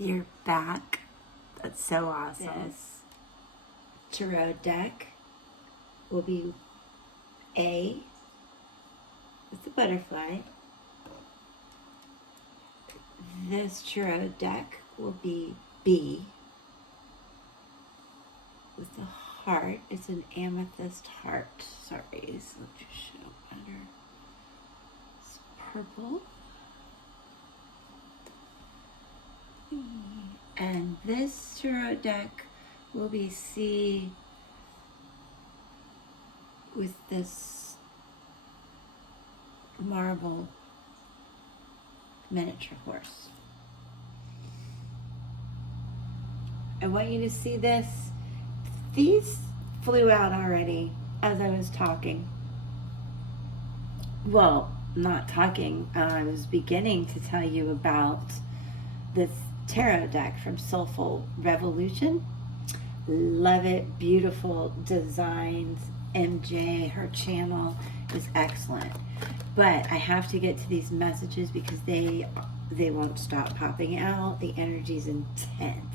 You're back. That's so awesome. This tarot deck will be A with the butterfly. This tarot deck will be B with the heart. It's an amethyst heart. Sorry, so let me show better. It's purple. And this tarot deck will be C with this marble miniature horse. I want you to see this. These flew out already as I was talking. Well, not talking. I was beginning to tell you about this tarot deck from Soulful Revolution. Love it. Beautiful designs. MJ, her channel is excellent. But I have to get to these messages because they won't stop popping out. The energy's intense.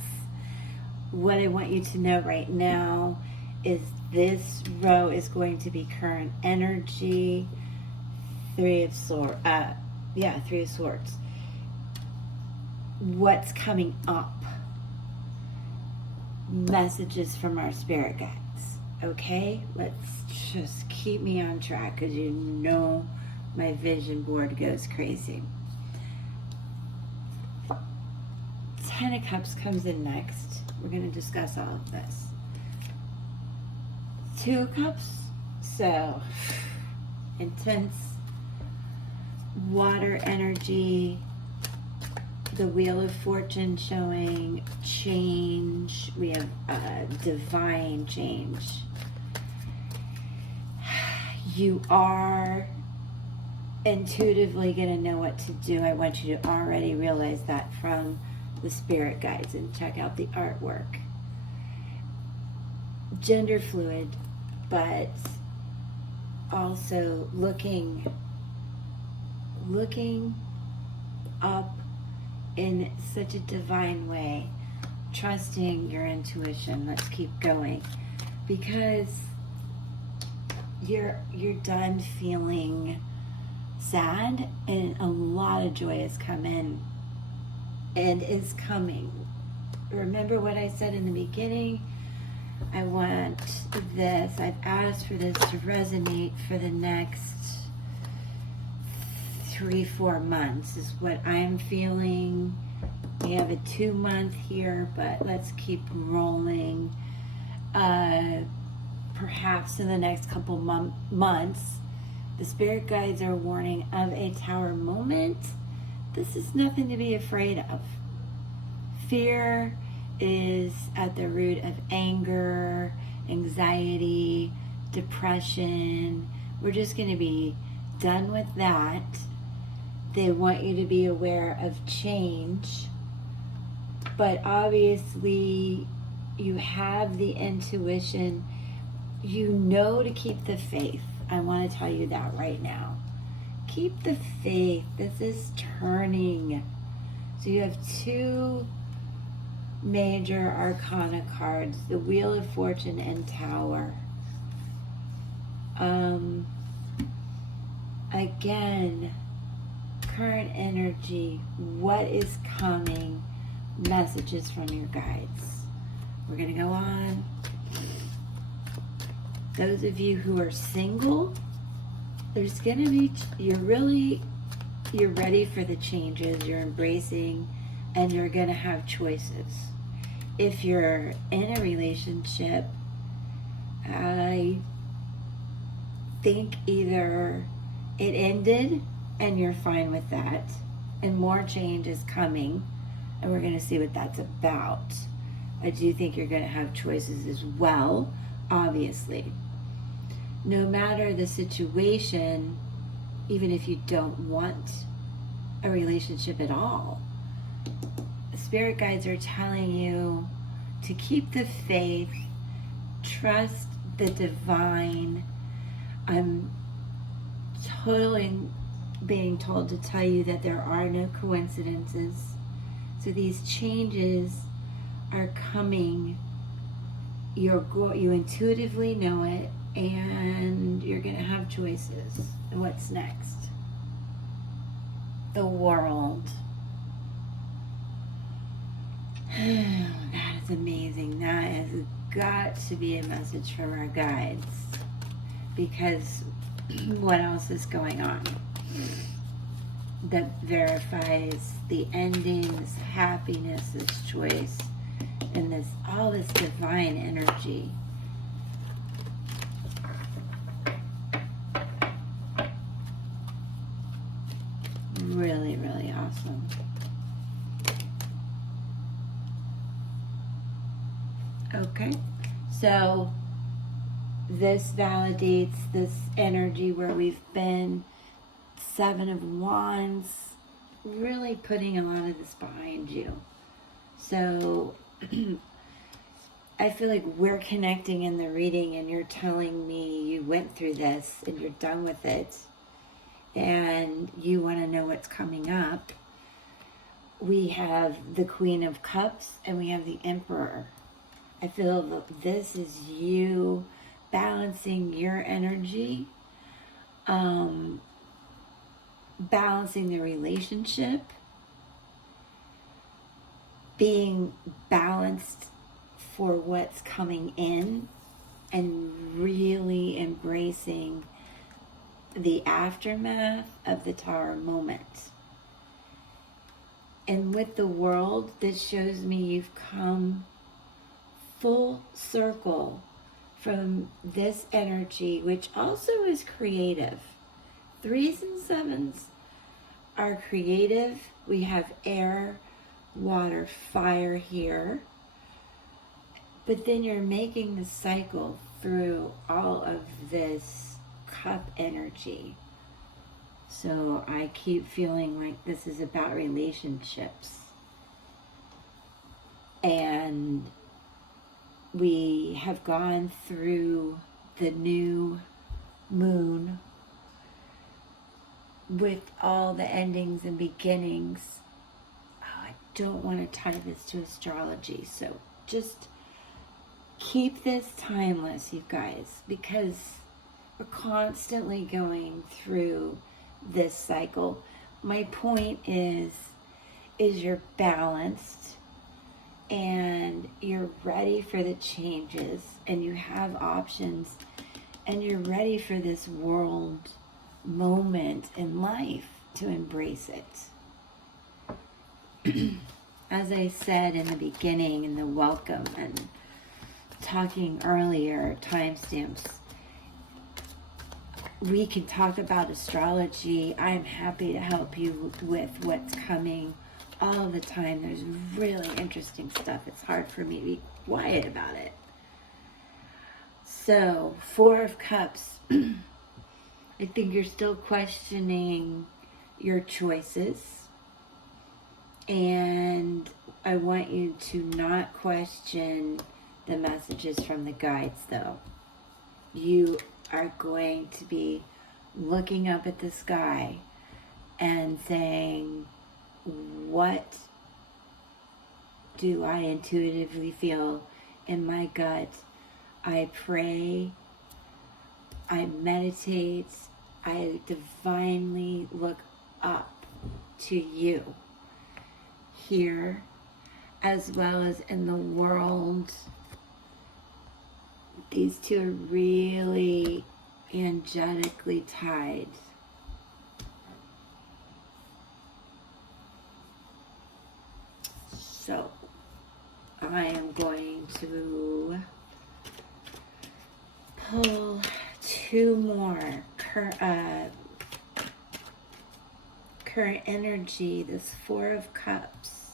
What I want you to know right now is this row is going to be current energy. Three of Swords. What's coming up? Messages from our spirit guides. Okay, let's just keep me on track because you know my vision board goes crazy. 10 of Cups comes in next. We're going to discuss all of this. 2 of Cups, so intense water energy. The Wheel of Fortune showing change. We have divine change. You are intuitively going to know what to do. I want you to already realize that from the spirit guides, and check out the artwork. Gender fluid, but also looking up in such a divine way, trusting your intuition. Let's keep going, because you're done feeling sad, and a lot of joy has come in and is coming. Remember what I said in the beginning? I want this. I've asked for this to resonate for the next 3-4 months is what I'm feeling. We have a 2-month here, but let's keep rolling. Perhaps in the next couple months, the spirit guides are warning of a tower moment. This is nothing to be afraid of. Fear is at the root of anger, anxiety, depression. We're just going to be done with that. They want you to be aware of change, but obviously you have the intuition. You know to keep the faith. I want to tell you that right now. Keep the faith. This is turning. So you have 2 major arcana cards, the Wheel of Fortune and Tower. Again, current energy, what is coming, messages from your guides. We're going to go on. Those of you who are single, there's going to be, you're ready for the changes, you're embracing, and you're going to have choices. If you're in a relationship, I think either it ended and you're fine with that, and more change is coming, and we're going to see what that's about. I do think you're going to have choices as well, obviously. No matter the situation, even if you don't want a relationship at all, the spirit guides are telling you to keep the faith, trust the divine. I'm totally being told to tell you that there are no coincidences. So these changes are coming. You intuitively know it, and you're going to have choices. And what's next? The world. That is amazing. That has got to be a message from our guides, because what else is going on that verifies the ending, this happiness, this choice, and all this divine energy? Really, really awesome. Okay, so this validates this energy where we've been. Seven of Wands, really putting a lot of this behind you. So I feel like we're connecting in the reading, and you're telling me you went through this and you're done with it and you want to know what's coming up. We have the Queen of Cups and we have the Emperor. I feel that this is you balancing your energy, balancing the relationship, being balanced for what's coming in, and really embracing the aftermath of the Tower moment. And with the World, this shows me you've come full circle from this energy, which also is creative. 3s and 7s are creative. We have air, water, fire here. But then you're making the cycle through all of this cup energy. So I keep feeling like this is about relationships. And we have gone through the new moon with all the endings and beginnings. Oh, I don't want to tie this to astrology, so just keep this timeless, you guys, because we're constantly going through this cycle. My point is you're balanced and you're ready for the changes, and you have options, and you're ready for this world moment in life to embrace it. As I said in the beginning, in the welcome and talking earlier, timestamps, we can talk about astrology. I'm happy to help you with what's coming all the time. There's really interesting stuff. It's hard for me to be quiet about it. So, 4 of Cups. I think you're still questioning your choices. And I want you to not question the messages from the guides, though. You are going to be looking up at the sky and saying, what do I intuitively feel in my gut? I pray, I meditate, I divinely look up to you here, as well as in the world. These two are really angelically tied. So I am going to pull 2 more current energy. This 4 of Cups.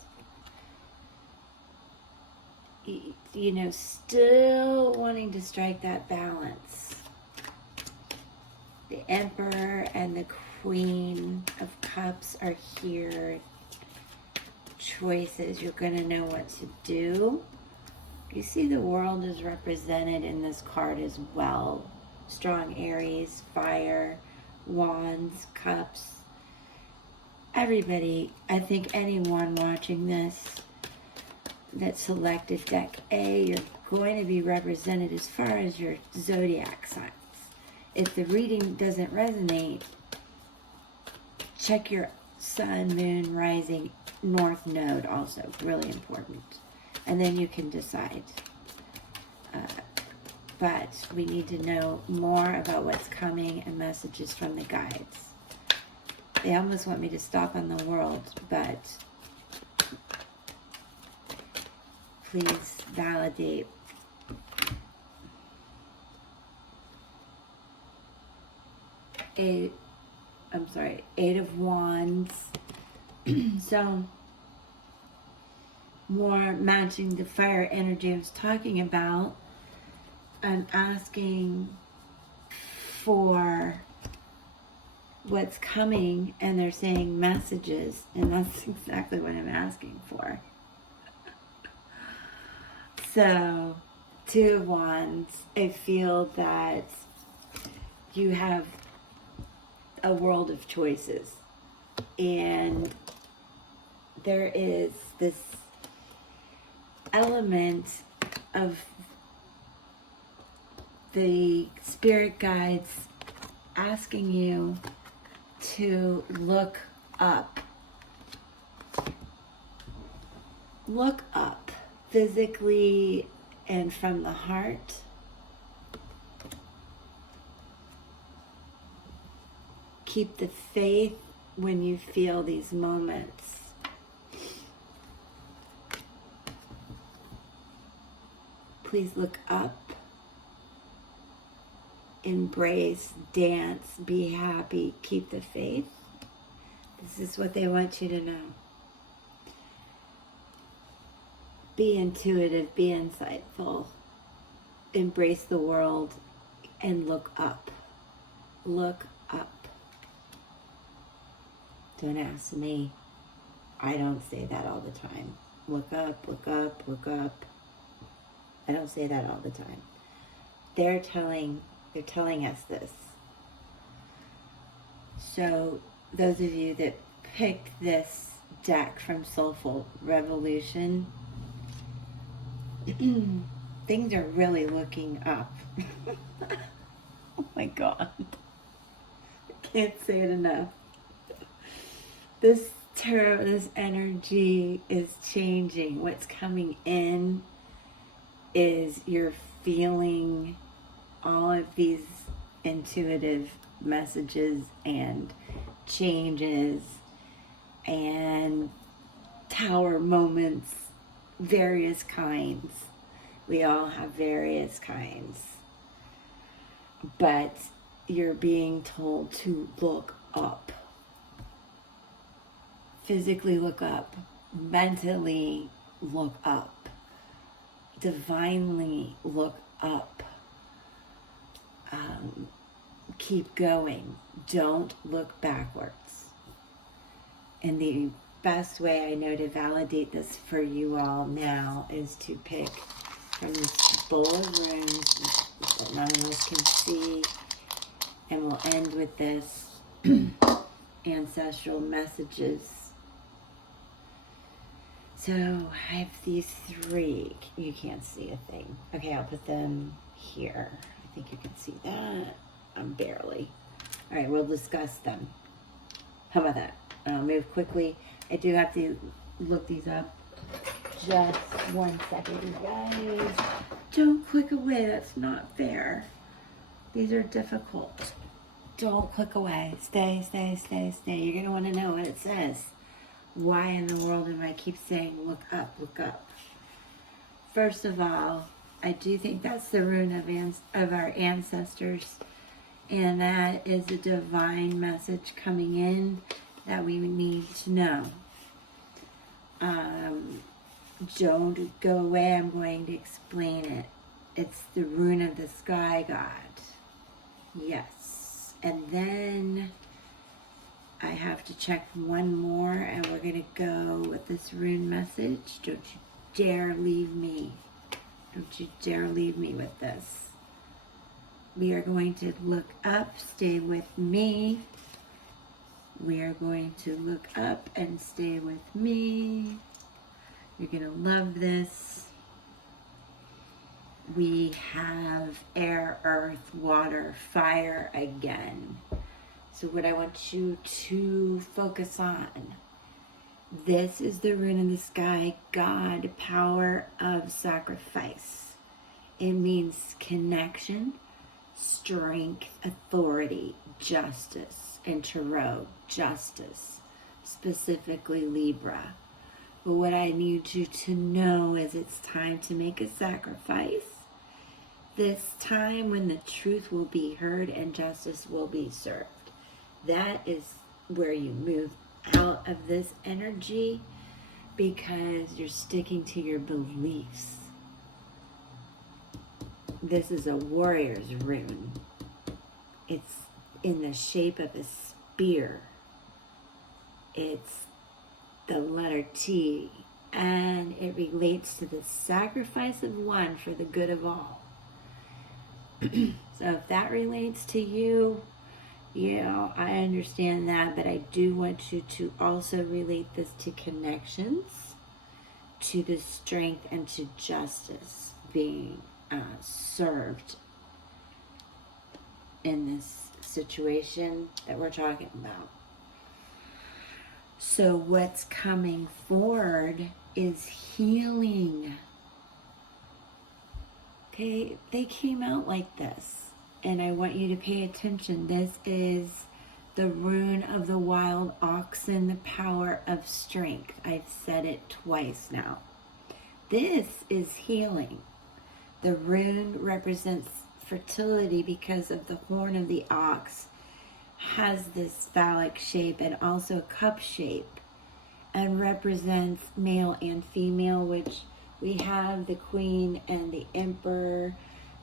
You know, still wanting to strike that balance. The Emperor and the Queen of Cups are here. Choices. You're going to know what to do. You see the World is represented in this card as well. Strong Aries, fire, wands, cups. everybody, I think anyone watching this that selected deck A, you're going to be represented as far as your zodiac signs. If the reading doesn't resonate, check your sun, moon, rising, north node also, really important. And then you can decide. But we need to know more about what's coming and messages from the guides. They almost want me to stop on the world, but please validate. Eight of Wands. So, more matching the fire energy I was talking about. I'm asking for what's coming, and they're saying messages, and that's exactly what I'm asking for. So, Two of Wands, I feel that you have a world of choices, and there is this element of the spirit guides asking you to look up. Look up physically and from the heart. Keep the faith when you feel these moments. Please look up. Embrace, dance, be happy, keep the faith. This is what they want you to know. Be intuitive, be insightful, embrace the world, and look up. Look up. Don't ask me. I don't say that all the time. Look up, look up, look up. I don't say that all the time. They're telling us this. So those of you that picked this deck from Soulful Revolution, things are really looking up. Oh my God. I can't say it enough. This tarot, this energy is changing. What's coming in is you're feeling all of these intuitive messages and changes and tower moments, various kinds. We all have various kinds. But you're being told to look up. Physically look up. Mentally look up. Divinely look up. Keep going. Don't look backwards. And the best way I know to validate this for you all now is to pick from this bowl of runes that none of us can see. And we'll end with this ancestral messages. So I have these three. You can't see a thing. Okay, I'll put them here. I think you can see that. I'm barely. All right, we'll discuss them. How about that? I'll move quickly. I do have to look these up. Just 1 second, you guys. Don't click away. That's not fair. These are difficult. Don't click away. Stay, stay, stay, stay. You're going to want to know what it says. Why in the world am I keep saying look up, look up? First of all, I do think that's the rune of our ancestors, and that is a divine message coming in that we need to know. Don't go away, I'm going to explain it. It's the rune of the sky god. Yes. And then I have to check one more, and we're going to go with this rune message. Don't you dare leave me. Don't you dare leave me with this. We are going to look up. Stay with me. We are going to look up and stay with me. You're going to love this. We have air, earth, water, fire again. So what I want you to focus on, this is the rune in the sky, God, power of sacrifice. It means connection, strength, authority, justice, and tarot, justice, specifically Libra. But what I need you to know is it's time to make a sacrifice. This time when the truth will be heard and justice will be served. That is where you move out of this energy because you're sticking to your beliefs. This is a warrior's rune. It's in the shape of a spear. It's the letter T, and it relates to the sacrifice of one for the good of all. So if that relates to you, I understand that, but I do want you to also relate this to connections, to the strength, and to justice being served in this situation that we're talking about. So what's coming forward is healing. Okay, they came out like this, and I want you to pay attention. This is the rune of the wild oxen, the power of strength. I've said it twice now. This is healing. The rune represents fertility because of the horn of the ox has this phallic shape and also a cup shape, and represents male and female, which we have the queen and the emperor,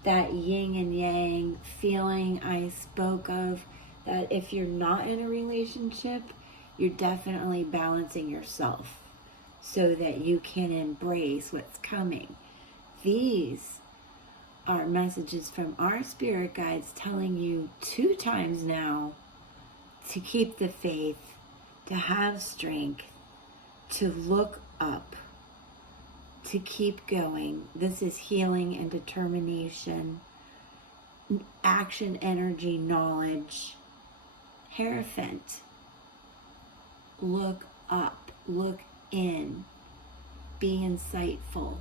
that yin and yang feeling I spoke of, that if you're not in a relationship, you're definitely balancing yourself so that you can embrace what's coming. These are messages from our spirit guides telling you 2 times now to keep the faith, to have strength, to look up, to keep going. This is healing and determination, action, energy, knowledge. Hierophant. Look up, look in, be insightful.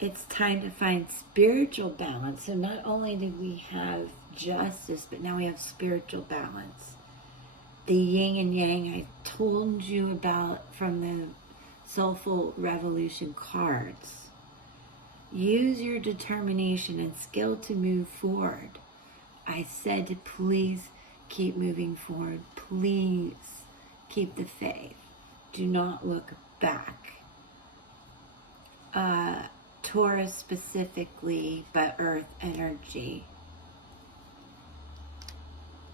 It's time to find spiritual balance. So not only do we have justice, but now we have spiritual balance. The yin and yang I told you about from the Soulful Revolution cards. Use your determination and skill to move forward. I said to please keep moving forward. Please keep the faith. Do not look back. Taurus specifically, but earth energy.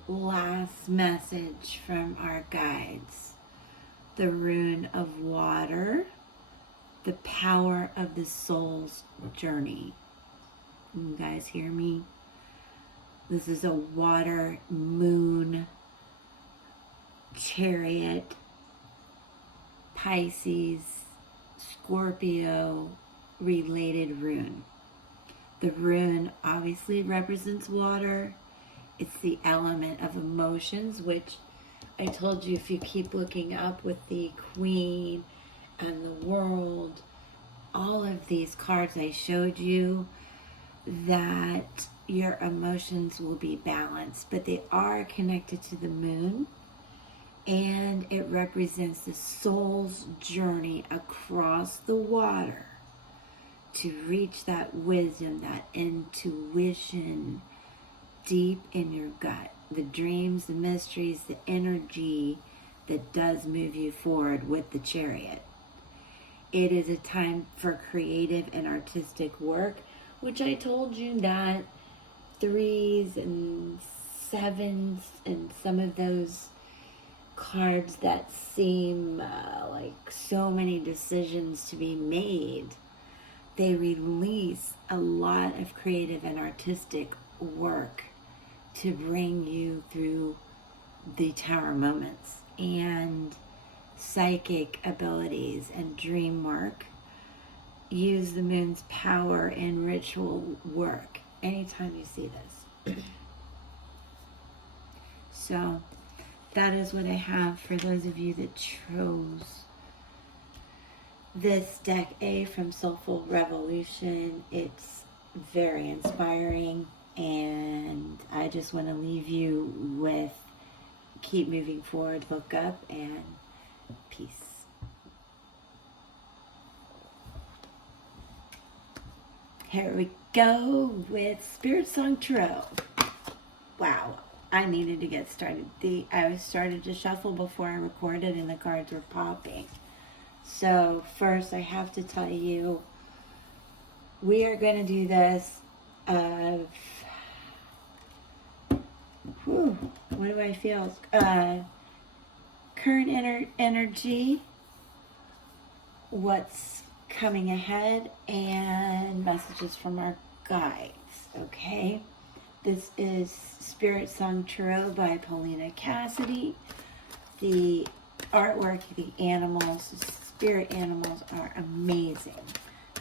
Last message from our guides. The rune of water, the power of the soul's journey. You guys hear me? This is a water moon chariot, Pisces, Scorpio related rune. The rune obviously represents water. It's the element of emotions, which I told you if you keep looking up with the Queen and the World, all of these cards I showed you, that your emotions will be balanced, but they are connected to the moon, and it represents the soul's journey across the water to reach that wisdom, that intuition deep in your gut, the dreams, the mysteries, the energy that does move you forward with the chariot. It is a time for creative and artistic work, which I told you that 3s and 7s and some of those cards that seem like so many decisions to be made, they release a lot of creative and artistic work to bring you through the tower moments and psychic abilities and dream work. Use the moon's power in ritual work anytime you see this. So that is what I have for those of you that chose this deck A from Soulful Revolution. It's very inspiring, and I just want to leave you with keep moving forward, look up, and peace. Here we go with Spirit Song Tarot. Wow, I needed to get started. I started to shuffle before I recorded and the cards were popping. So first I have to tell you, we are going to do this of, what do I feel? Current energy, what's coming ahead, and messages from our guides, okay? This is Spirit Song Tarot by Paulina Cassidy. The artwork, the animals, the spirit animals are amazing.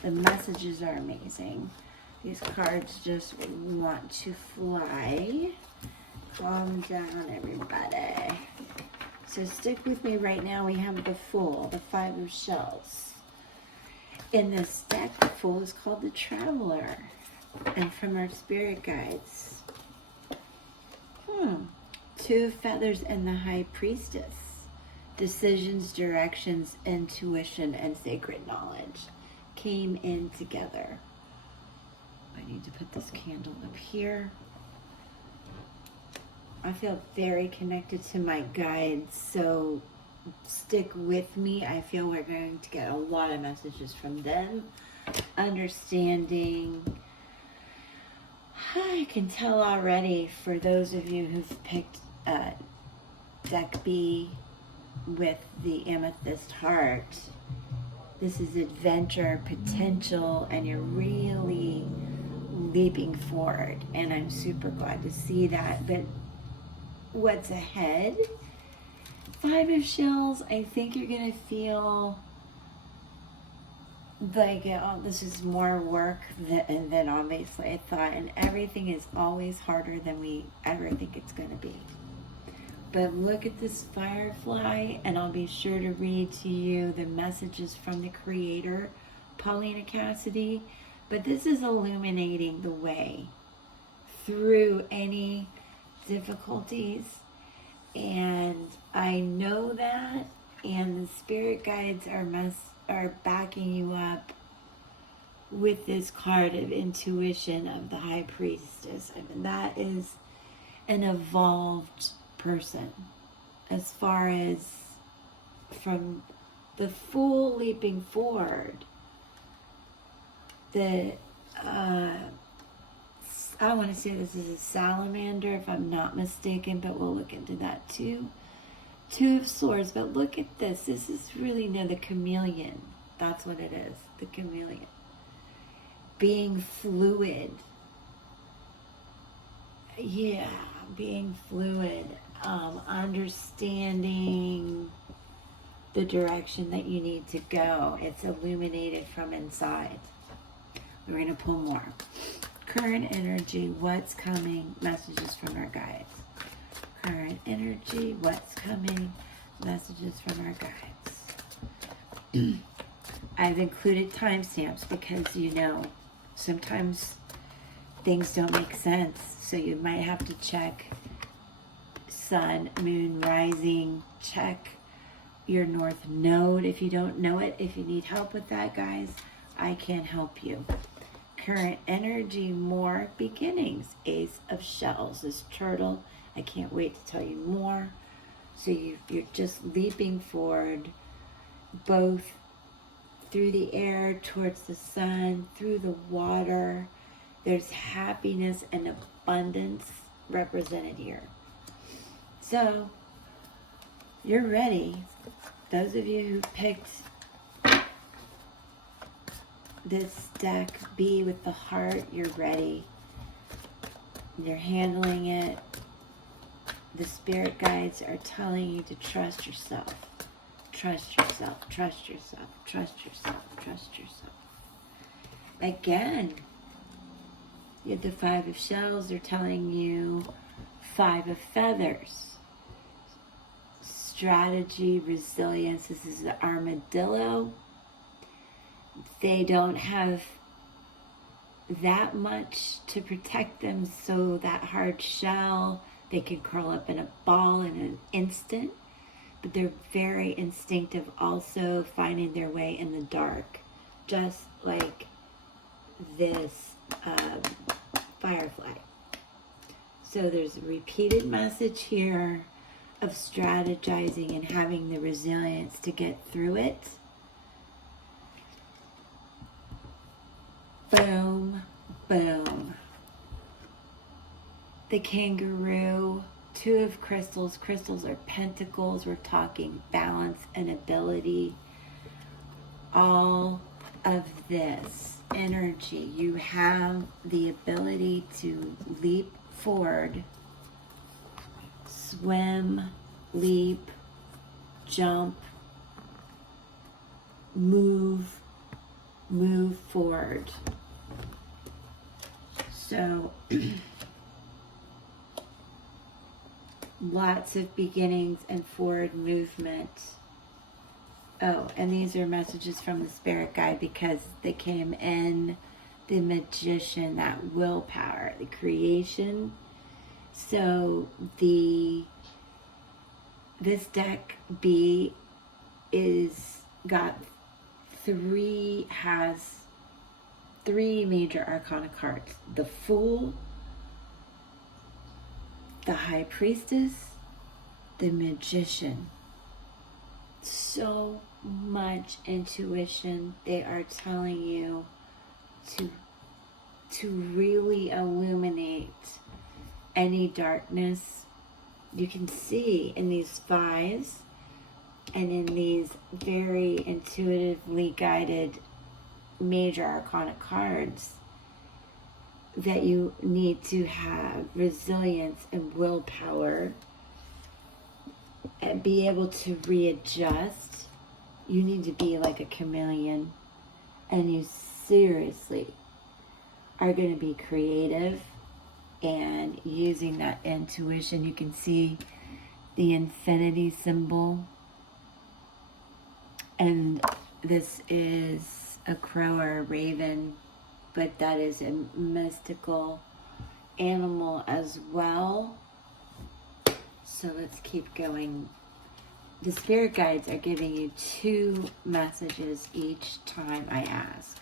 The messages are amazing. These cards just want to fly. Calm down, everybody. So stick with me right now. We have the Fool, the Five of Shells. In this deck, the Fool is called the Traveler. And from our spirit guides, Two of Feathers and the High Priestess. Decisions, directions, intuition, and sacred knowledge came in together. I need to put this candle up here. I feel very connected to my guides, so stick with me. I feel we're going to get a lot of messages from them. Understanding. I can tell already for those of you who've picked deck B with the Amethyst Heart, this is adventure, potential, and you're really leaping forward, and I'm super glad to see that. But what's ahead? Five of Shells, I think you're gonna feel like, oh, this is more work than obviously I thought, and everything is always harder than we ever think it's gonna be. But look at this firefly, and I'll be sure to read to you the messages from the creator, Paulina Cassidy. But this is illuminating the way through any difficulties. And I know that, and the spirit guides are backing you up with this card of intuition of the High Priestess. I mean, that is an evolved person as far as from the Fool leaping forward. I want to say this is a salamander if I'm not mistaken, but we'll look into that too. Two of Swords, but look at this. This is really, the chameleon. That's what it is, the chameleon. Being fluid. Yeah, being fluid. Understanding the direction that you need to go. It's illuminated from inside. We're going to pull more. Current energy, what's coming, messages from our guides. Current energy, what's coming, messages from our guides. I've included timestamps because sometimes things don't make sense, so you might have to check sun, moon, rising, check your north node if you don't know it. If you need help with that, guys, I can help you. Current energy, more beginnings. Ace of Shells, this turtle. I can't wait to tell you more. So you're just leaping forward, both through the air, towards the sun, through the water. There's happiness and abundance represented here. So, you're ready. Those of you who picked this deck B with the heart, you're ready. You're handling it. The spirit guides are telling you to trust yourself. Trust yourself, trust yourself, trust yourself, trust yourself. Again, you have the 5 of shells. They're telling you 5 of feathers. Strategy, resilience. This is the armadillo. They don't have that much to protect them, so that hard shell, they can curl up in a ball in an instant, but they're very instinctive, also finding their way in the dark, just like this firefly. So there's a repeated message here of strategizing and having the resilience to get through it. Boom, boom. The kangaroo, 2 of crystals. Crystals are pentacles. We're talking balance and ability. All of this energy, you have the ability to leap forward, swim, leap, jump, move forward. So lots of beginnings and forward movement. Oh, and these are messages from the spirit guide because they came in the magician, that willpower, the creation. So this deck B has 3 major arcana cards: the Fool, the High Priestess, the Magician. So much intuition. They are telling you to really illuminate any darkness you can see in these 5s and in these very intuitively guided major arcana cards, that you need to have resilience and willpower and be able to readjust. You need to be like a chameleon, and you seriously are going to be creative and using that intuition. You can see the infinity symbol, and this is a crow or a raven, but that is a mystical animal as well. So let's keep going. The spirit guides are giving you 2 messages each time I ask.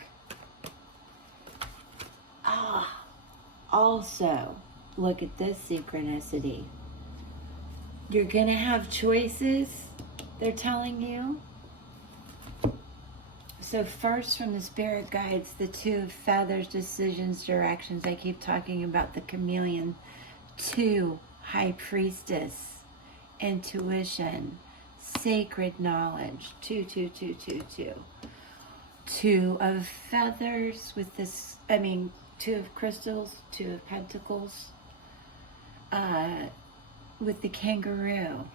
Also, look at this synchronicity. You're going to have choices, they're telling you. So first, from the spirit guides, the 2 of feathers, decisions, directions. I keep talking about the chameleon. 2, high priestess, intuition, sacred knowledge. 2, 2, 2, 2, 2. 2 of feathers with this, 2 of crystals, 2 of pentacles, with the kangaroo.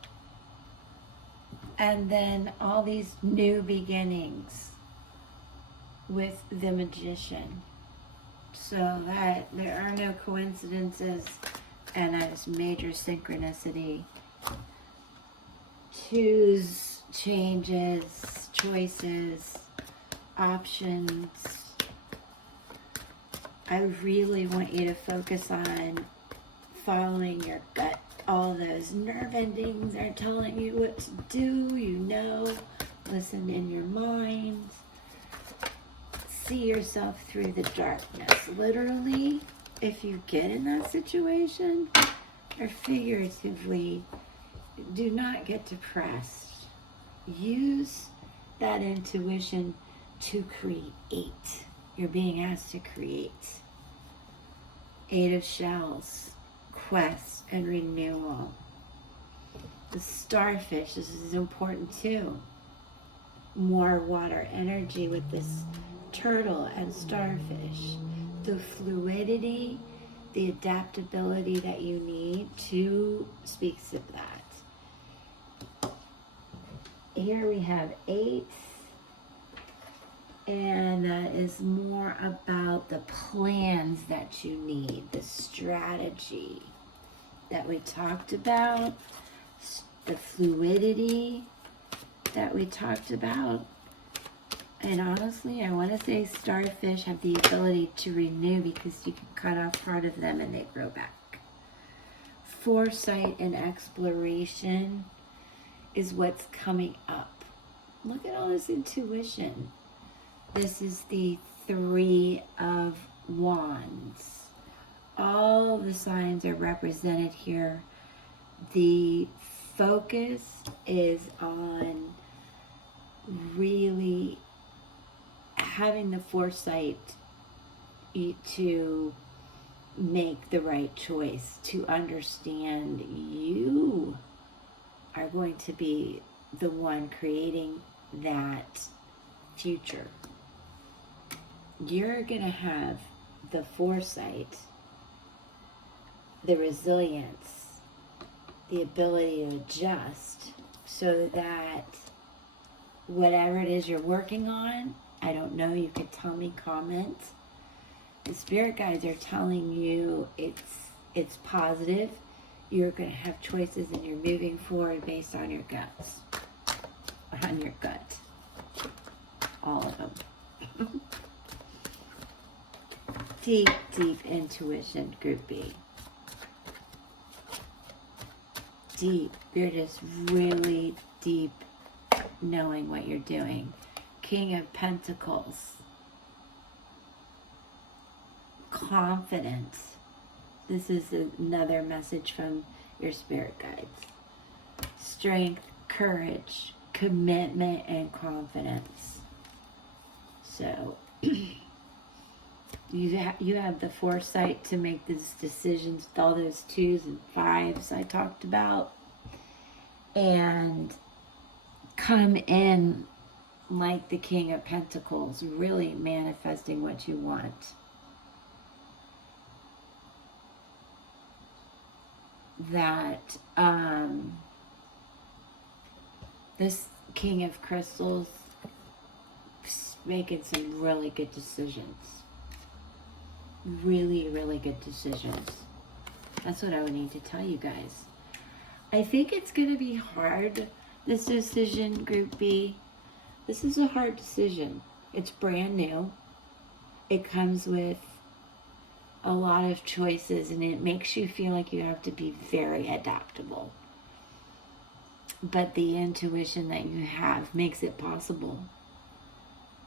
And then all these new beginnings with the magician. So that there are no coincidences, and that is major synchronicity. 2s, changes, choices, options. I really want you to focus on following your gut. All those nerve endings are telling you what to do, listen in your mind. See yourself through the darkness. Literally, if you get in that situation, or figuratively, do not get depressed. Use that intuition to create. You're being asked to create. 8 of shells, quest and renewal. The starfish, this is important too. More water energy with this turtle and starfish. The fluidity, the adaptability that you need. 2 speaks of that. Here we have 8. And that is more about the plans that you need, the strategy that we talked about, the fluidity that we talked about. And honestly, I want to say starfish have the ability to renew because you can cut off part of them and they grow back. Foresight and exploration is what's coming up. Look at all this intuition. This is the 3 of Wands. All the signs are represented here. The focus is on really having the foresight to make the right choice, to understand you are going to be the one creating that future. You're going to have the foresight, the resilience, the ability to adjust so that whatever it is you're working on, I don't know, you could tell me, comment. The spirit guides are telling you it's positive. You're going to have choices and you're moving forward based on your guts. On your gut. All of them. Deep, deep intuition, Group B. Deep. You're just really deep knowing what you're doing. King of Pentacles. Confidence. This is another message from your spirit guides. Strength, courage, commitment, and confidence. So you have the foresight to make these decisions with all those 2s and 5s I talked about, and come in like the King of Pentacles, really manifesting what you want. That this King of Crystals making some really good decisions. Really, really good decisions. That's what I would need to tell you guys. I think it's going to be hard, this decision, Group B. This is a hard decision. It's brand new. It comes with a lot of choices, and it makes you feel like you have to be very adaptable. But the intuition that you have makes it possible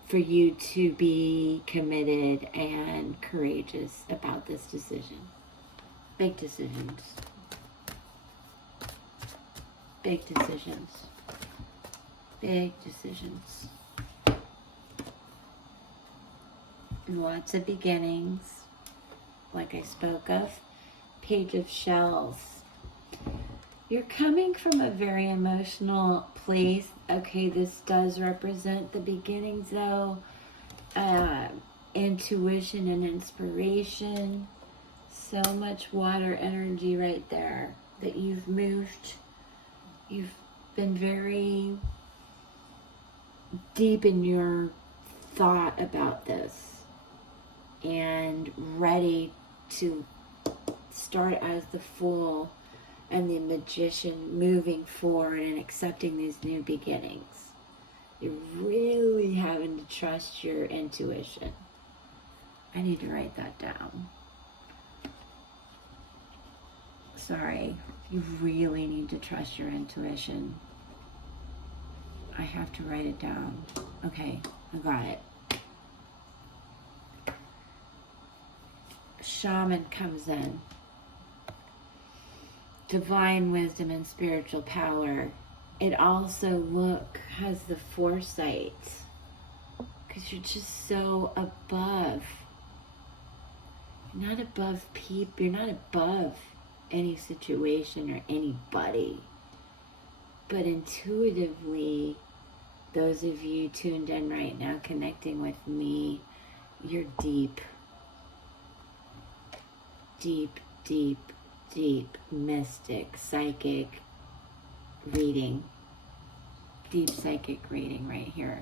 for you to be committed and courageous about this decision. Big decisions. Big decisions. Big decisions. Lots of beginnings, like I spoke of. Page of Shells. You're coming from a very emotional place. Okay, this does represent the beginnings though. Intuition and inspiration. So much water energy right there that you've moved. You've been very deep in your thought about this and ready to start as the Fool and the Magician, moving forward and accepting these new beginnings. You're really having to trust your intuition. I need to write that down. Sorry, you really need to trust your intuition. I have to write it down. Okay, I got it. Shaman comes in. Divine wisdom and spiritual power. It also has the foresight, because you're just so above. You're not above people. You're not above any situation or anybody. But intuitively, those of you tuned in right now, connecting with me, you're deep. deep, deep, deep mystic, psychic reading. Deep psychic reading right here.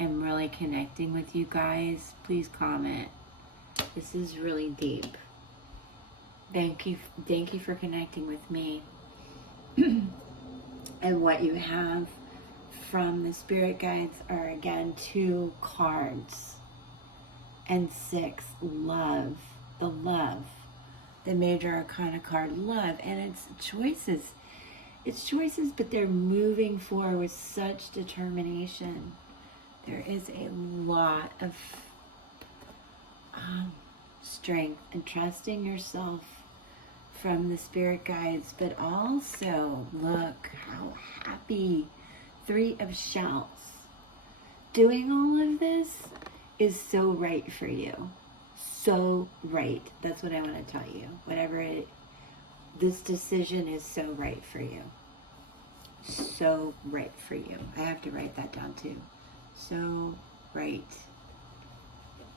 I'm really connecting with you guys. Please comment. This is really deep. Thank you for connecting with me. And what you have from the spirit guides are, again, 2 cards. And 6, love. The love. The major arcana card, love. And it's choices. It's choices, but they're moving forward with such determination. There is a lot of strength and trusting yourself from the spirit guides, but also look how happy. 3 of shells. Doing all of this is so right for you. So right. That's what I want to tell you. This decision is so right for you. So right for you. I have to write that down too. So right.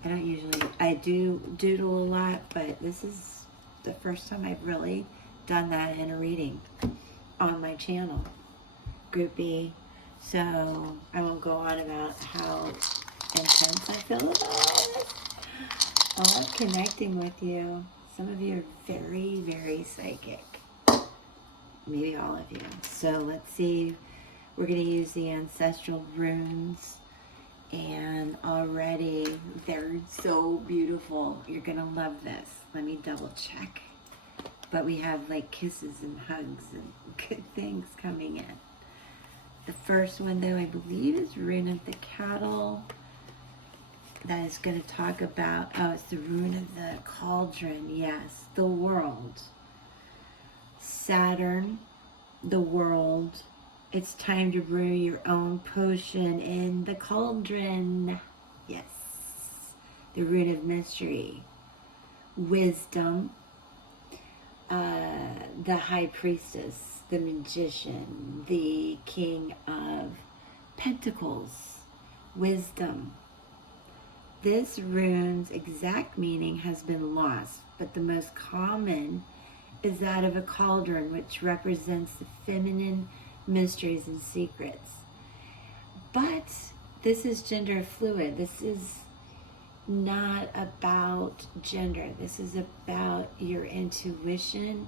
I do doodle a lot, but this is the first time I've really done that in a reading on my channel, Group B. So I won't go on about how intense I feel about it. I love connecting with you. Some of you are very, very psychic. Maybe all of you. So let's see. We're going to use the Ancestral Runes. And already they're so beautiful. You're going to love this. Let me double check. But we have like kisses and hugs and good things coming in. The first one, though, I believe is Rune of the Cattle. That is going to talk about, it's the Rune of the Cauldron. Yes, the world. Saturn, the world. It's time to brew your own potion in the cauldron. Yes. The Rune of Mystery. Wisdom. The High Priestess. The Magician. The King of Pentacles. Wisdom. This rune's exact meaning has been lost, but the most common is that of a cauldron, which represents the feminine mysteries and secrets. But this is gender fluid. This is not about gender. This is about your intuition.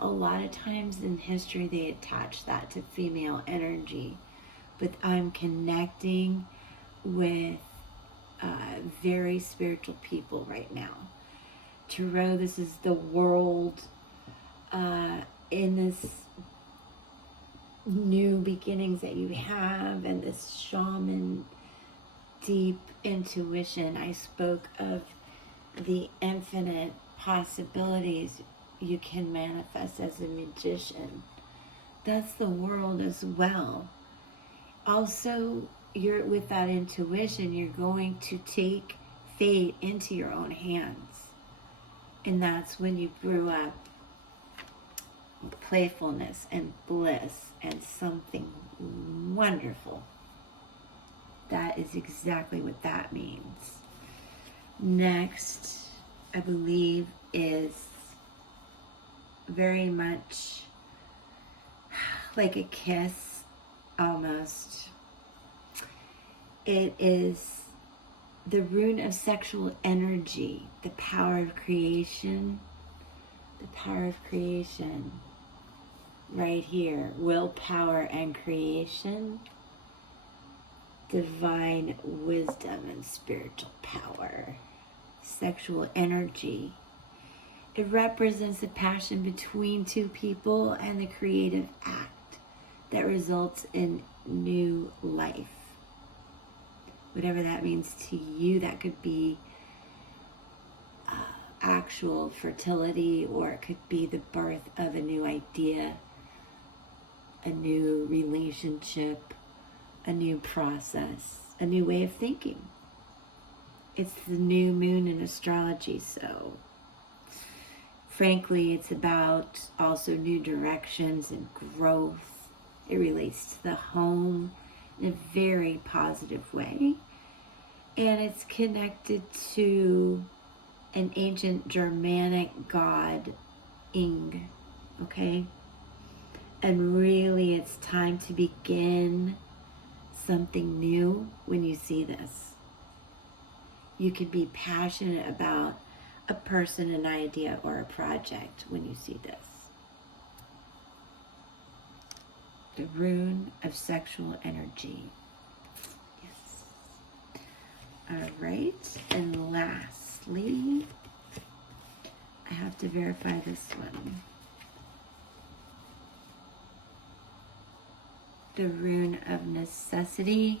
A lot of times in history they attach that to female energy, but I'm connecting with very spiritual people right now. Tarot, this is the world in this new beginnings that you have, and this shaman deep intuition. I spoke of the infinite possibilities you can manifest as a magician. That's the world as well. Also, you're with that intuition, you're going to take fate into your own hands. And that's when you grew up playfulness and bliss and something wonderful. That is exactly what that means. Next, I believe, is very much like a kiss, almost. It is the rune of sexual energy, the power of creation. The power of creation. Right here, willpower and creation, divine wisdom and spiritual power, sexual energy. It represents the passion between 2 people and the creative act that results in new life. Whatever that means to you, that could be actual fertility, or it could be the birth of a new idea, a new relationship, a new process, a new way of thinking. It's the new moon in astrology, so frankly, it's about also new directions and growth. It relates to the home in a very positive way. And it's connected to an ancient Germanic god, Ing, okay? And really, it's time to begin something new when you see this. You can be passionate about a person, an idea, or a project when you see this. The rune of sexual energy. Yes. All right. And lastly, I have to verify this one. The rune of necessity.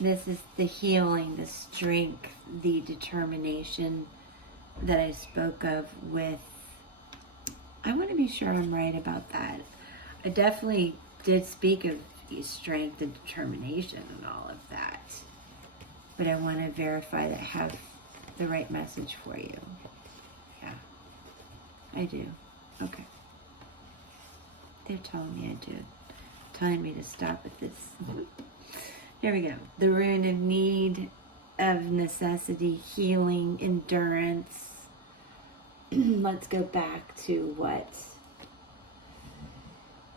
This is the healing, the strength, the determination that I spoke of with. I want to be sure I'm right about that. I definitely did speak of strength and determination and all of that. But I want to verify that I have the right message for you. Yeah, I do. Okay. They're telling me I do. Telling me to stop at this. Here we go. The rune of need, of necessity, healing, endurance. Let's go back to what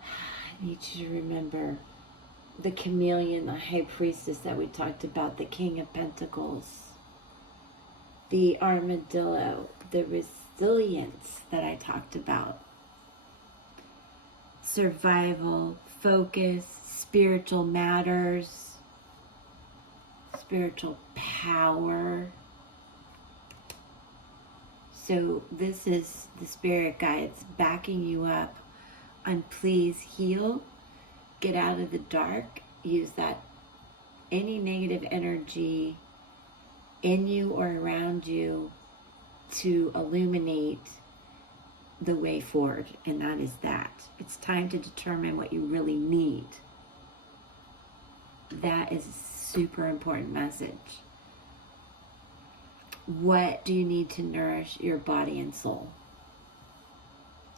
I need you to remember. The chameleon, the high priestess that we talked about, the king of pentacles, the armadillo, the resilience that I talked about, survival, focus, spiritual matters, spiritual power. So this is the spirit guides backing you up on please heal, get out of the dark, use that any negative energy in you or around you to illuminate the way forward, and that is that. It's time to determine what you really need. That is a super important message. What do you need to nourish your body and soul?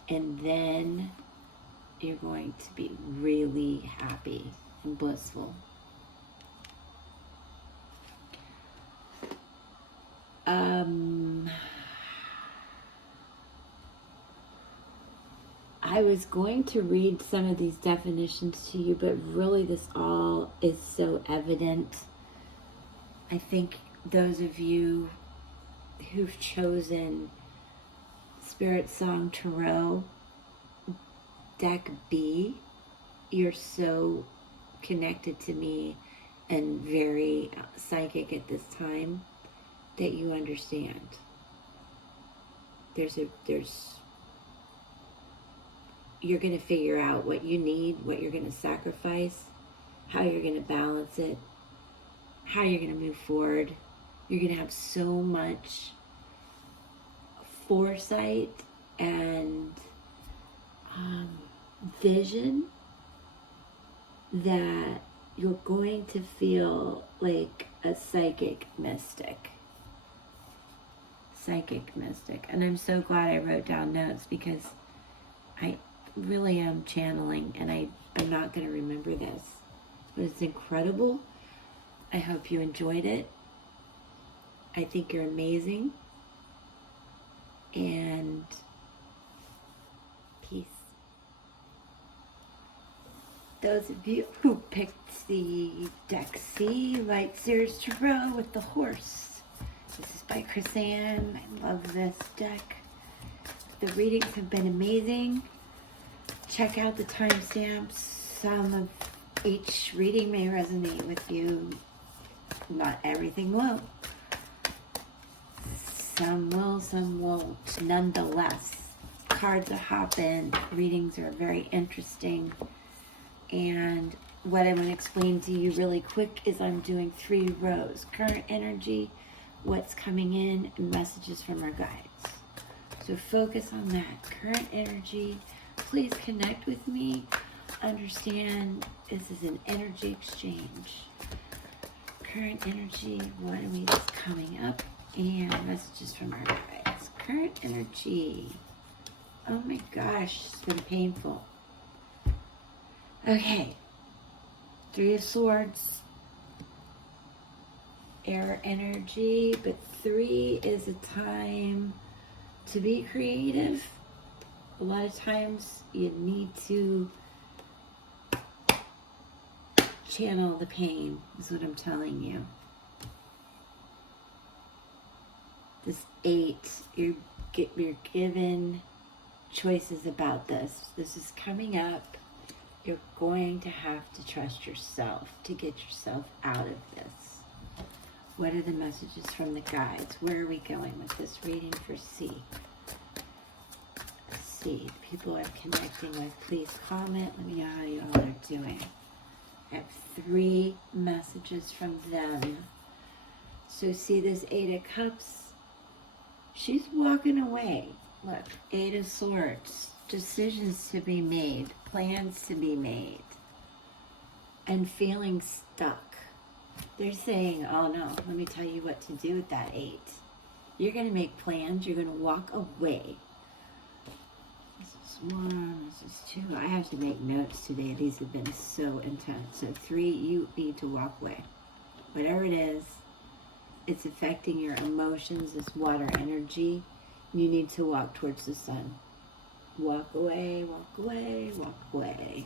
And then you're going to be really happy and blissful. I was going to read some of these definitions to you, but really this all is so evident. I think those of you who've chosen Spirit Song Tarot Deck B, you're so connected to me and very psychic at this time that you understand. You're going to figure out what you need, what you're going to sacrifice, how you're going to balance it, how you're going to move forward. You're going to have so much foresight and vision that you're going to feel like a psychic mystic. And I'm so glad I wrote down notes, because I really am channeling and I'm not going to remember this, but it's incredible. I hope you enjoyed it. I think you're amazing, and peace. Those of you who picked the Deck C, Light Series Tarot with the horse. This is by Chris Ann. I love this deck. The readings have been amazing. Check out the timestamps. Some of each reading may resonate with you. Not everything will. Some will, some won't. Nonetheless, cards are hopping. Readings are very interesting. And what I'm going to explain to you really quick is I'm doing 3 rows. Current energy, what's coming in, and messages from our guides. So focus on that. Current energy. Please connect with me. Understand this is an energy exchange. Current energy, what is coming up, and messages from our guides. Current energy. Oh my gosh, it's been painful. Okay. 3 of Swords. air energy, but 3 is a time to be creative. A lot of times you need to channel the pain, is what I'm telling you. This 8, you're given choices about this. This is coming up. You're going to have to trust yourself to get yourself out of this. What are the messages from the guides? Where are we going with this reading for C? C. People I'm connecting with, please comment. Let me know how you all are doing. I have 3 messages from them. So see this 8 of Cups? She's walking away. Look, 8 of Swords. Decisions to be made. Plans to be made. And feeling stuck. They're saying, oh no, let me tell you what to do with that 8. You're going to make plans. You're going to walk away. This is 1. This is 2. I have to make notes today. These have been so intense. So 3, you need to walk away. Whatever it is, it's affecting your emotions, this water energy. You need to walk towards the sun. Walk away, walk away, walk away.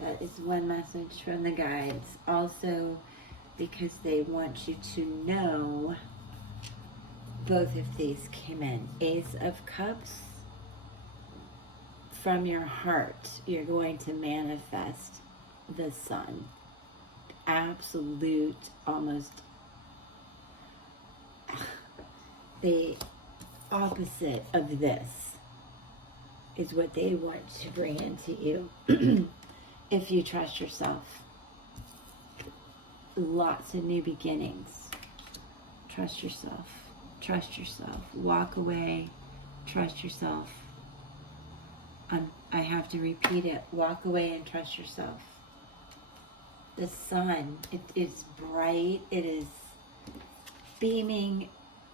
That is one message from the guides. Also, because they want you to know, both of these came in. Ace of Cups. From your heart, you're going to manifest the sun. Absolute, almost the opposite of this is what they want to bring into you. If you trust yourself. Lots of new beginnings. Trust yourself. Trust yourself. Walk away. Trust yourself. I have to repeat it. Walk away and trust yourself. The sun, it is bright, it is beaming,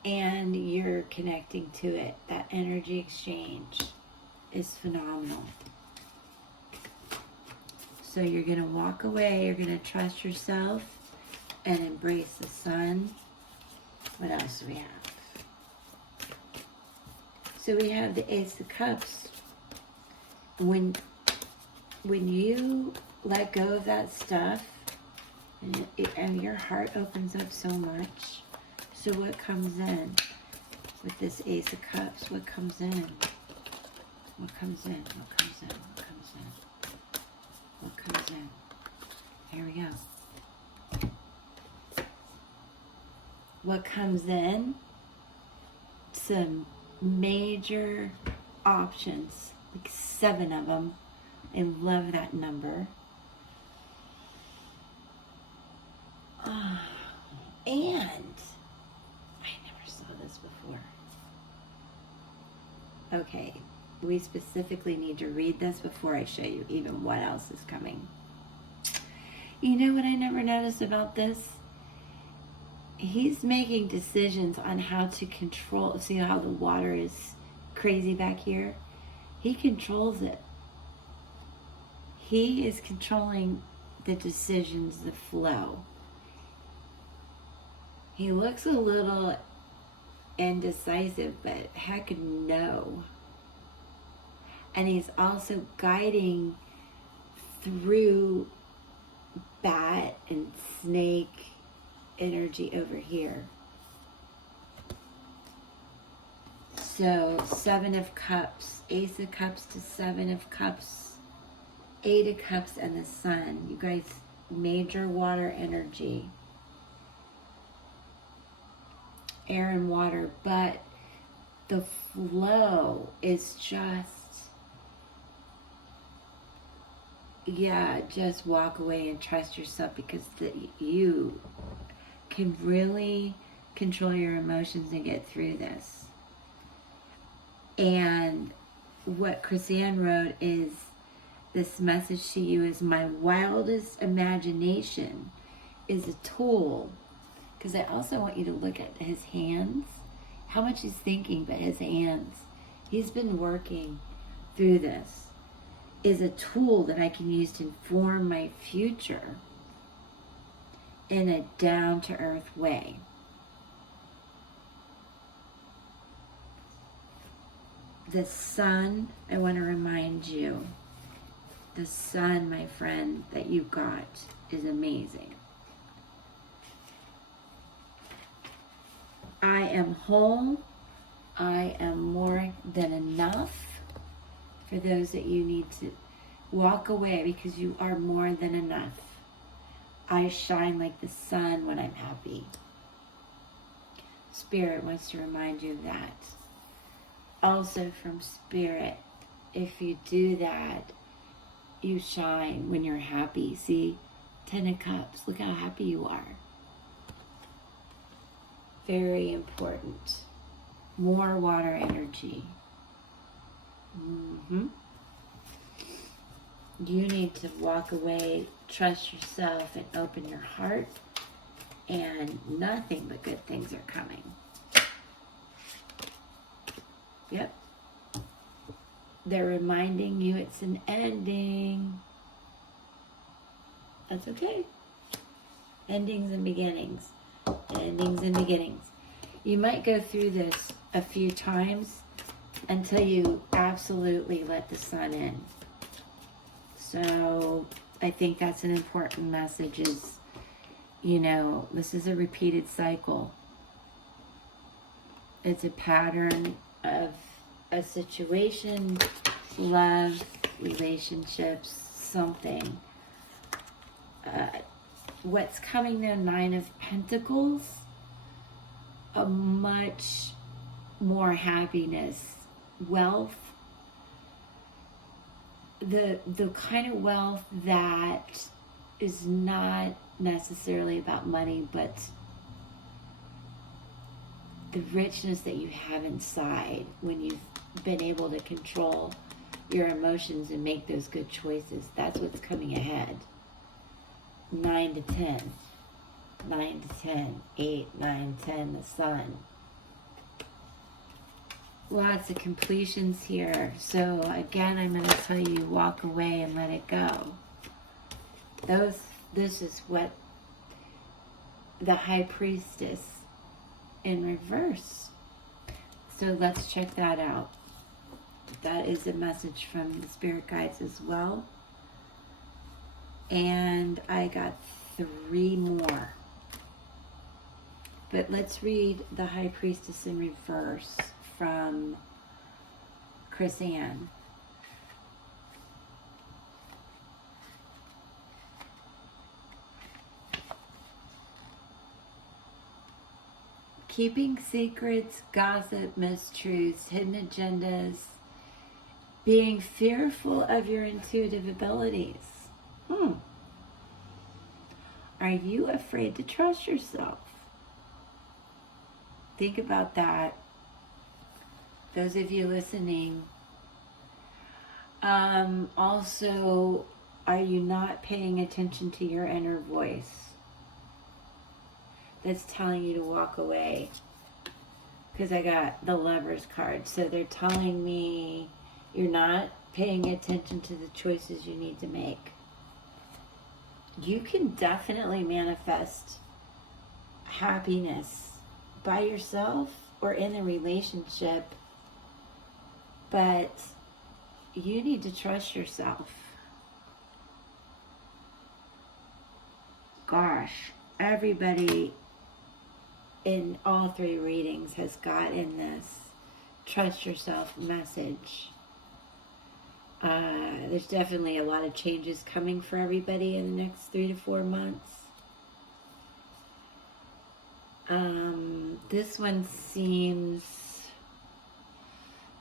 and you're connecting to it. That energy exchange is phenomenal. So you're going to walk away, you're going to trust yourself and embrace the sun. What else do we have? So we have the Ace of Cups. When you let go of that stuff, and your heart opens up so much. So what comes in with this Ace of Cups? What comes in? What comes in? What comes in? What comes in? What comes in? Here we go. What comes in? Some major options, like 7 of them. I love that number. And I never saw this before. Okay, we specifically need to read this before I show you even what else is coming. You know what I never noticed about this? He's making decisions on how to control. See how the water is crazy back here? He controls it. He is controlling the decisions, the flow. He looks a little indecisive, but heck no. And he's also guiding through bat and snake energy over here. So 7 of Cups, Ace of Cups to 7 of Cups, 8 of Cups, and the Sun. You guys, major water energy. Air and water, but the flow is just, yeah, just walk away and trust yourself, because you can really control your emotions and get through this. And what Chrisanne wrote is, this message to you is, my wildest imagination is a tool. Because I also want you to look at his hands, how much he's thinking, but his hands. He's been working through this. Is a tool that I can use to inform my future. in a down-to-earth way. The sun, I want to remind you, the sun, my friend, that you got is amazing. I am whole. I am more than enough. For those that you need to walk away because you are more than enough. I shine like the sun when I'm happy. Spirit wants to remind you of that. Also from Spirit, if you do that, you shine when you're happy. See, 10 of Cups, look how happy you are. Very important. More water energy. You need to walk away, trust yourself, and open your heart, and nothing but good things are coming. Yep. They're reminding you it's an ending. That's okay. Endings and beginnings. Endings and beginnings. You might go through this a few times until you absolutely let the sun in. So I think that's an important message is, you know, this is a repeated cycle. It's a pattern of a situation, love, relationships, something. What's coming now, 9 of Pentacles, a much more happiness, wealth, the kind of wealth that is not necessarily about money, but the richness that you have inside when you've been able to control your emotions and make those good choices. That's what's coming ahead. 9 to 10. 9 to 10. 8, 9, 10, the sun. Lots of completions here. So again, I'm going to tell you, walk away and let it go. This is what the High Priestess in reverse. So let's check that out. That is a message from the Spirit Guides as well. And I got 3 more. But let's read the High Priestess in reverse from Chris Ann. Keeping secrets, gossip, mistruths, hidden agendas, being fearful of your intuitive abilities. Are you afraid to trust yourself? Think about that. Those of you listening, also, are you not paying attention to your inner voice that's telling you to walk away? Because I got the Lover's card. So they're telling me you're not paying attention to the choices you need to make. You can definitely manifest happiness by yourself or in a relationship, but you need to trust yourself. Gosh, everybody in all 3 readings has gotten this trust yourself message. There's definitely a lot of changes coming for everybody in the next 3 to 4 months. This one seems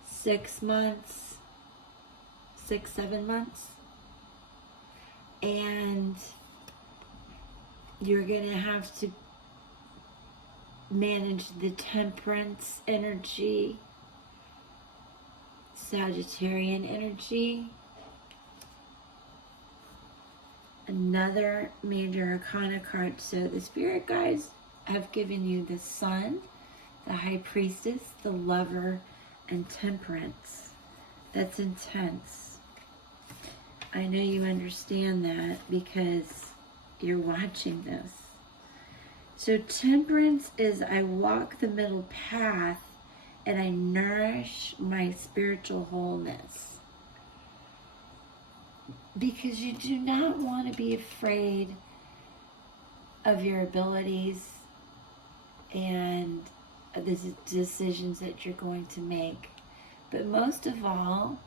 6 months, 6, 7 months. And you're going to have to manage the Temperance energy, Sagittarian energy. Another major arcana card. So the Spirit Guides have given you the Sun, the High Priestess, the Lover, and Temperance. That's intense. I know you understand that because you're watching this. So temperance is I walk the middle path and I nourish my spiritual wholeness. Because you do not want to be afraid of your abilities and the decisions that you're going to make. But most of all,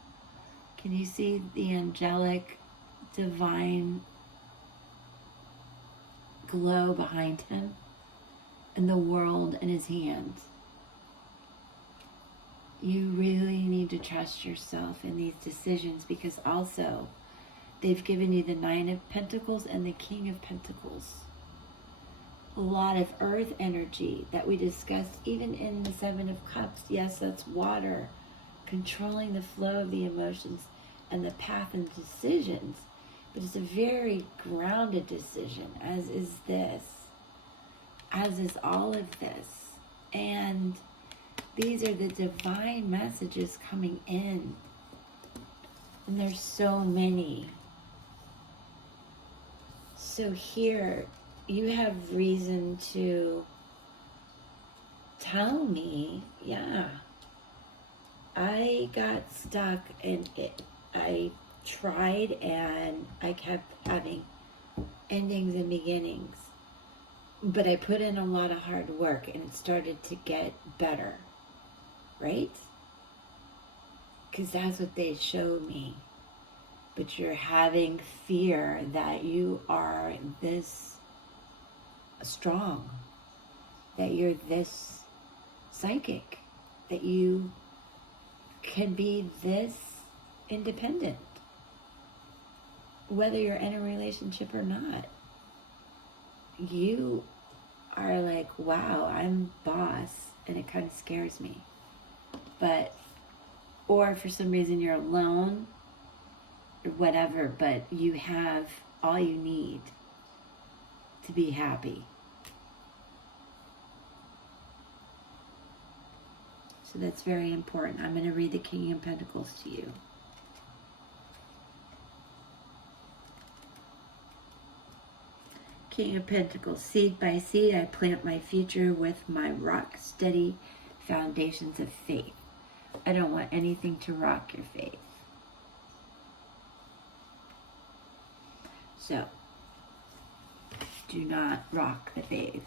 can you see the angelic, divine glow behind him and the world in his hands? You really need to trust yourself in these decisions, because also they've given you the Nine of Pentacles and the King of Pentacles. A lot of earth energy that we discussed even in the Seven of Cups. Yes, that's water, controlling the flow of the emotions and the path and decisions. But it's a very grounded decision, as is this, as is all of this. And these are the divine messages coming in. And there's so many. So here, you have reason to tell me, yeah, I got stuck and I tried and I kept having endings and beginnings. But I put in a lot of hard work and it started to get better, right? Because that's what they showed me. But you're having fear that you are this strong, that you're this psychic, that you can be this independent, whether you're in a relationship or not. You are like, wow, I'm boss, and it kind of scares me. But, or for some reason you're alone, or whatever, but you have all you need to be happy. So that's very important. I'm going to read the King of Pentacles to you. King of Pentacles, seed by seed, I plant my future with my rock-steady foundations of faith. I don't want anything to rock your faith. So, do not rock the faith.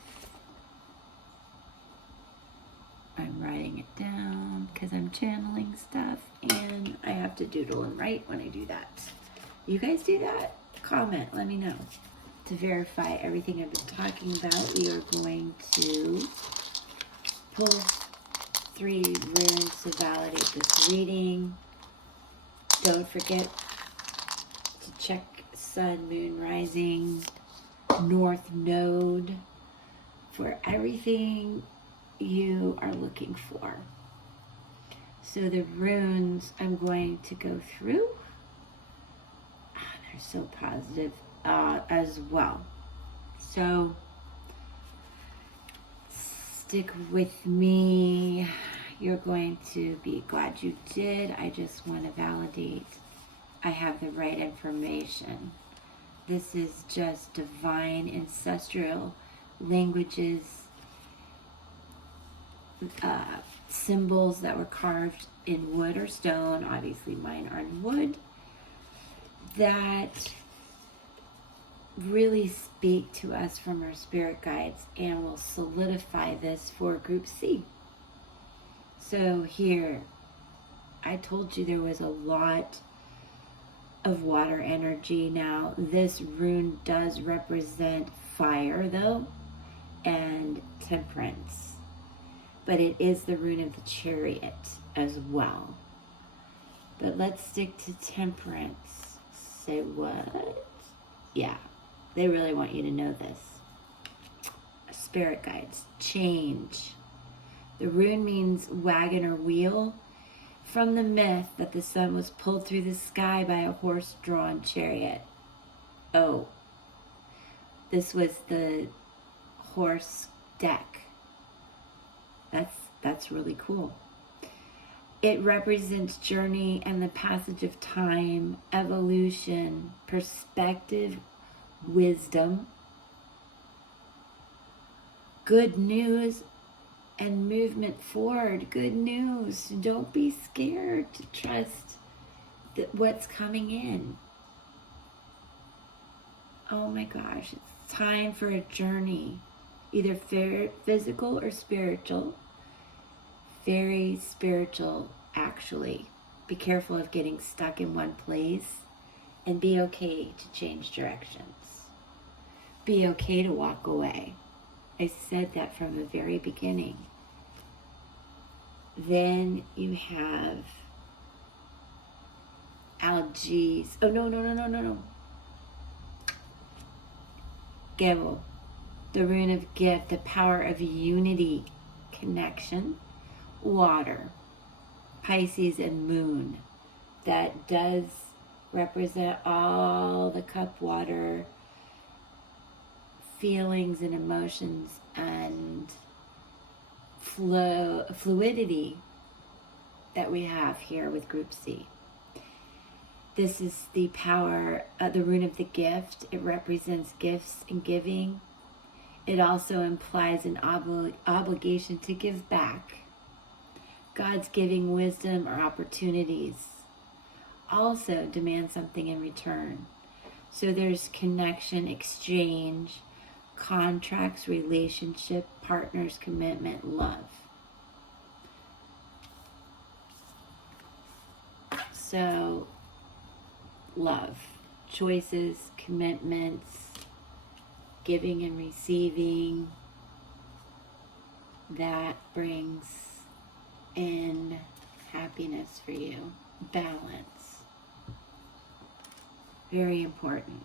I'm writing it down because I'm channeling stuff and I have to doodle and write when I do that. You guys do that? Comment, let me know. To verify everything I've been talking about, we are going to pull 3 runes to validate this reading. Don't forget to check Sun, Moon, Rising, North Node for everything you are looking for. So the runes I'm going to go through, they're so positive as well. So stick with me. You're going to be glad you did. I just want to validate I have the right information. This is just divine ancestral languages, symbols that were carved in wood or stone. Obviously mine are in wood, that really speak to us from our spirit guides and will solidify this for Group C. So here, I told you there was a lot of water energy. Now, this rune does represent fire, though, and temperance. But it is the rune of the Chariot as well. But let's stick to temperance. Say what? Yeah, they really want you to know this. Spirit guides, change. The rune means wagon or wheel, from the myth that the sun was pulled through the sky by a horse-drawn chariot. Oh, this was the horse deck. That's really cool. It represents journey and the passage of time, evolution, perspective, wisdom. good news and movement forward. Good news. Don't be scared to trust that what's coming in. Oh my gosh, it's time for a journey, either physical or spiritual. Very spiritual, actually. Be careful of getting stuck in one place, and be okay to change directions. Be okay to walk away. I said that from the very beginning. Then you have algae. Oh, no. Gevo, the rune of gift, the power of unity, connection, water, Pisces and moon. That does represent all the cup water feelings and emotions and fluidity that we have here with Group C. This is the power, the rune of the gift. It represents gifts and giving. It also implies an obligation to give back. God's giving wisdom or opportunities also demand something in return. So there's connection, exchange, contracts, relationship, partners, commitment, love. So love, choices, commitments, giving and receiving, that brings in happiness for you, balance. Very important.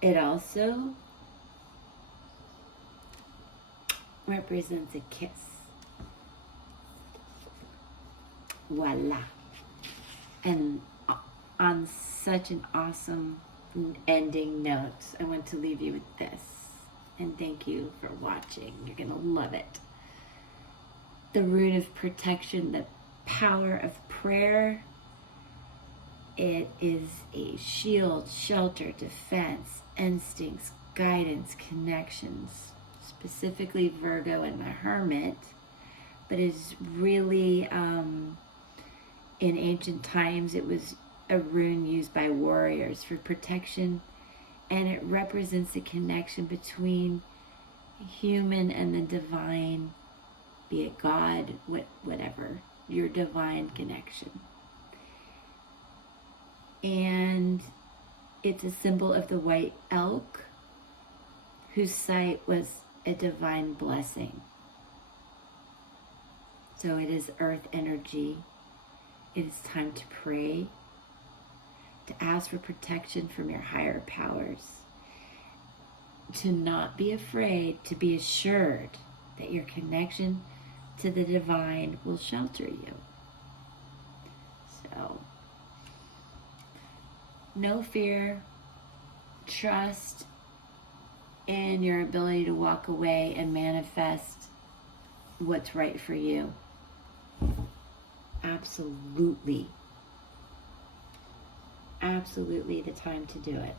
It also represents a kiss. Voila. And on such an awesome ending note, I want to leave you with this. And thank you for watching. You're going to love it. The rune of protection, the power of prayer. It is a shield, shelter, defense, instincts, guidance, connections. Specifically Virgo and the Hermit. But it's really, in ancient times, it was a rune used by warriors for protection, and it represents the connection between human and the divine, be it God, whatever, your divine connection. And it's a symbol of the white elk, whose sight was a divine blessing. So it is earth energy. It is time to pray, to ask for protection from your higher powers, to not be afraid, to be assured that your connection to the divine will shelter you. So, no fear, trust in your ability to walk away and manifest what's right for you. Absolutely the time to do it.